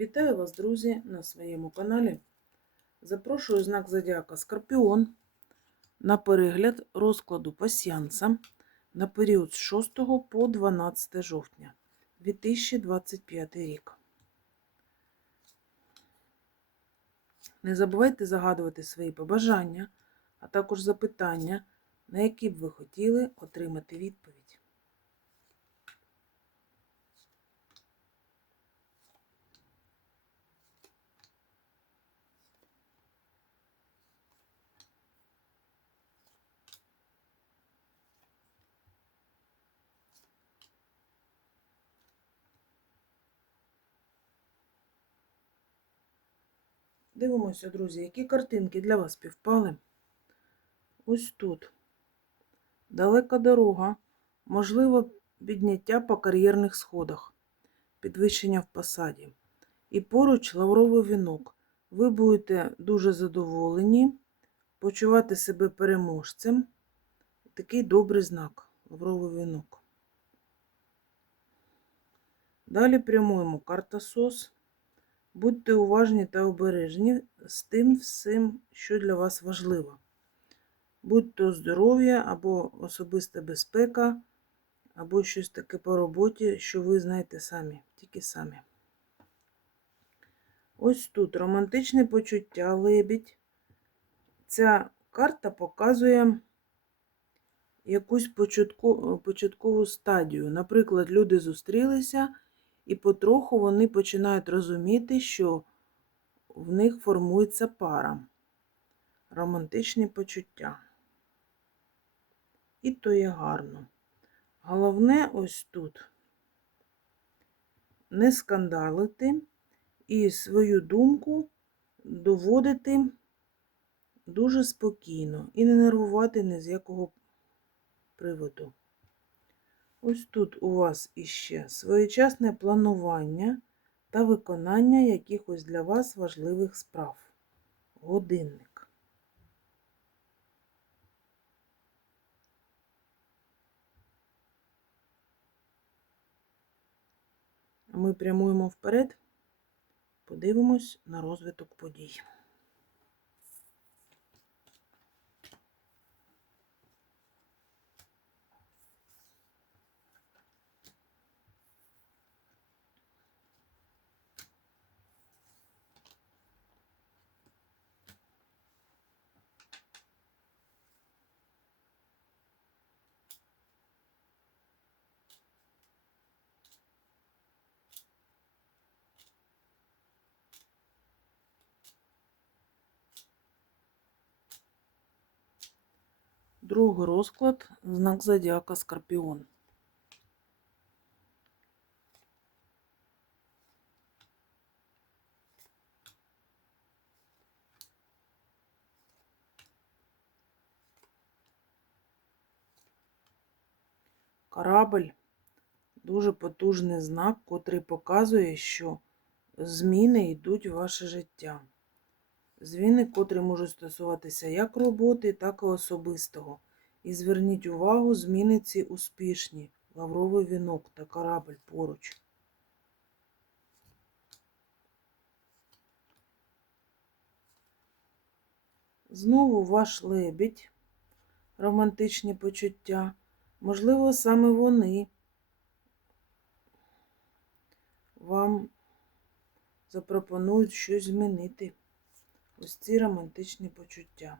Вітаю вас, друзі, на своєму каналі. Запрошую знак Зодіака Скорпіон на перегляд розкладу пасіанса на період з 6 по 12 жовтня 2025 рік. Не забувайте загадувати свої побажання, а також запитання, на які б ви хотіли отримати відповідь. Дивимося, друзі, які картинки для вас співпали. Ось тут. Далека дорога, можливо, підняття по кар'єрних сходах, підвищення в посаді. І поруч лавровий вінок. Ви будете дуже задоволені, почувати себе переможцем. Такий добрий знак лавровий вінок. Далі прямуємо карта СОС. Будьте уважні та обережні з тим всім, що для вас важливо. Будь то здоров'я або особиста безпека, або щось таке по роботі, що ви знаєте самі, тільки самі. Ось тут романтичне почуття, лебідь. Ця карта показує якусь початкову стадію. Наприклад, люди зустрілися. І потроху вони починають розуміти, що в них формується пара, романтичні почуття. І то є гарно. Головне ось тут не скандалити і свою думку доводити дуже спокійно і не нервувати ні з якого приводу. Ось тут у вас іще своєчасне планування та виконання якихось для вас важливих справ. Годинник. Ми прямуємо вперед, подивимось на розвиток подій. Другий розклад знак зодіака Скорпіон. Корабль дуже потужний знак, котрий показує, що зміни йдуть в ваше життя. Зміни, котрі можуть стосуватися як роботи, так і особистого. І зверніть увагу, зміни ці успішні. Лавровий вінок та корабль поруч. Знову ваш лебідь, романтичні почуття. Можливо, саме вони вам запропонують щось змінити. Ось ці романтичні почуття.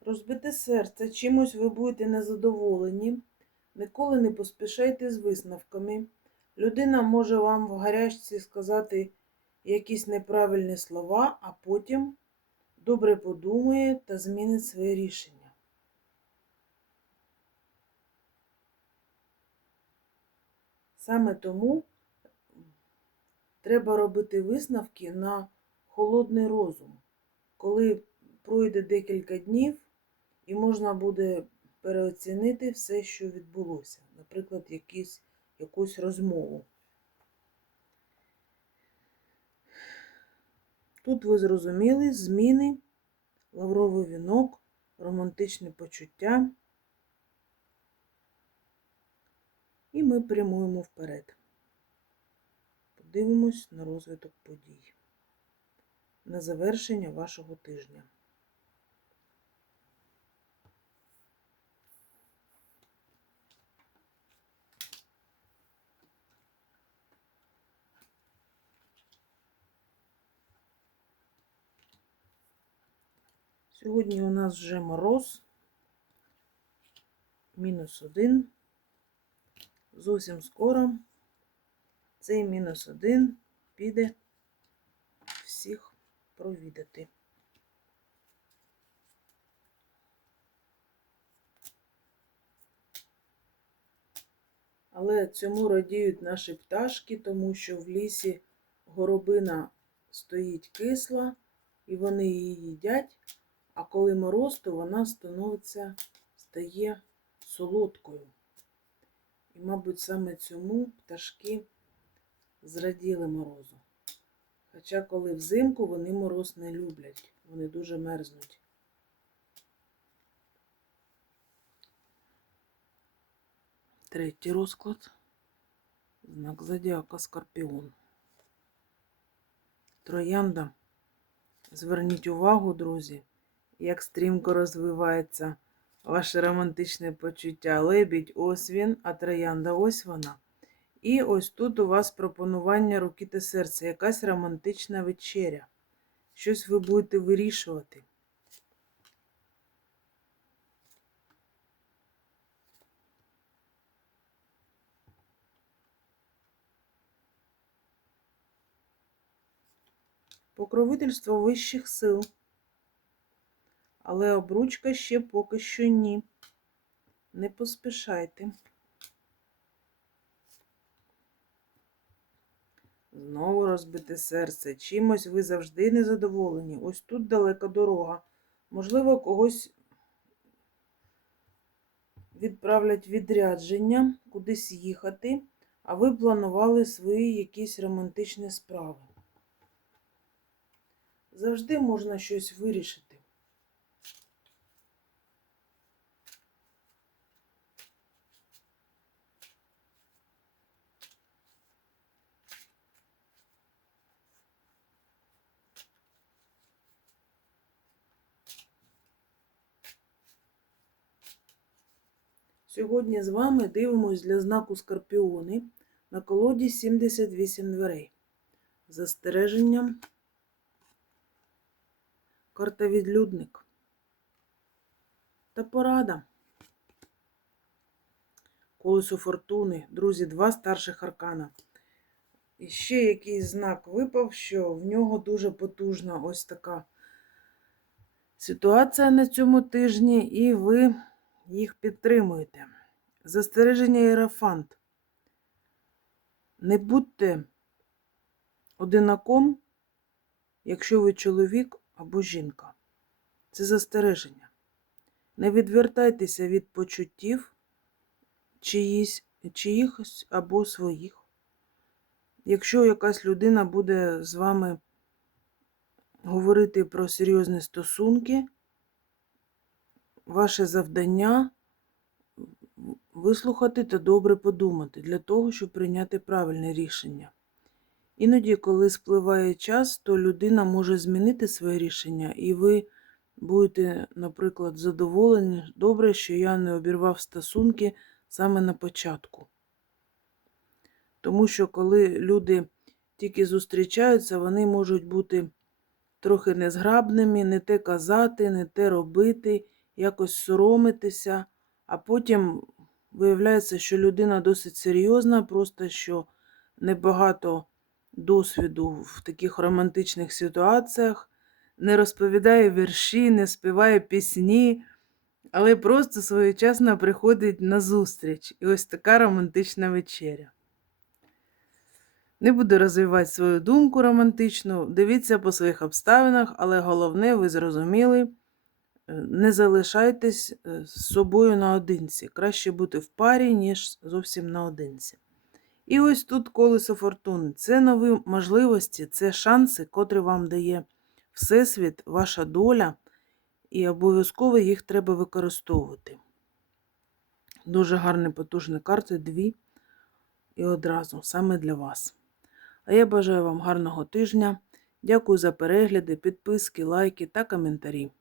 Розбите серце, чимось ви будете незадоволені. Ніколи не поспішайте з висновками. Людина може вам в гарячці сказати якісь неправильні слова, а потім добре подумає та змінить своє рішення. Саме тому треба робити висновки на холодний розум, коли пройде декілька днів і можна буде переоцінити все, що відбулося, наприклад, якісь, якусь розмову. Тут ви зрозуміли зміни, лавровий вінок, романтичне почуття. І ми прямуємо вперед. Подивимось на розвиток подій. На завершення вашого тижня. Сьогодні у нас вже мороз. Мінус один. Зовсім скоро цей мінус один піде всіх провідати. Але цьому радіють наші пташки, тому що в лісі горобина стоїть кисла, і вони її їдять, а коли мороз, то вона становиться, стає солодкою. І, мабуть, саме цьому пташки зраділи морозу. Хоча, коли взимку вони мороз не люблять, вони дуже мерзнуть. Третій розклад. Знак зодіака Скорпіон. Троянда. Зверніть увагу, друзі, як стрімко розвивається ваше романтичне почуття. Лебідь, ось він, а троянда ось вона. І ось тут у вас пропонування руки та серця, якась романтична вечеря. Щось ви будете вирішувати. Покровительство вищих сил. Але обручка ще поки що ні. Не поспішайте. Знову розбите серце. Чимось ви завжди незадоволені. Ось тут далека дорога. Можливо, когось відправлять відрядження, кудись їхати, а ви планували свої якісь романтичні справи. Завжди можна щось вирішити. Сьогодні з вами дивимось для знаку Скорпіони на колоді 78 дверей. Застереженням. Карта відлюдник. Та порада. Колесо фортуни. Друзі, два старших аркана. І ще якийсь знак випав, що в нього дуже потужна ось така ситуація на цьому тижні, і ви їх підтримуєте. Застереження Єрафант. Не будьте одинаком, якщо ви чоловік або жінка. Це застереження. Не відвертайтеся від почуттів чиїсь, чиїхось або своїх. Якщо якась людина буде з вами говорити про серйозні стосунки, ваше завдання вислухати та добре подумати для того, щоб прийняти правильне рішення. Іноді, коли спливає час, то людина може змінити своє рішення, і ви будете, наприклад, задоволені, добре, що я не обірвав стосунки саме на початку. Тому що коли люди тільки зустрічаються, вони можуть бути трохи незграбними, не те казати, не те робити, якось соромитися, а потім виявляється, що людина досить серйозна, просто що небагато досвіду в таких романтичних ситуаціях, не розповідає вірші, не співає пісні, але просто своєчасно приходить на зустріч. І ось така романтична вечеря. Не буду розвивати свою думку романтичну, дивіться по своїх обставинах, але головне, ви зрозуміли, не залишайтесь з собою наодинці. Краще бути в парі, ніж зовсім наодинці. І ось тут колесо фортуни. Це нові можливості, це шанси, котрі вам дає Всесвіт, ваша доля, і обов'язково їх треба використовувати. Дуже гарні потужні карти, дві і одразу саме для вас. А я бажаю вам гарного тижня. Дякую за перегляди, підписки, лайки та коментарі.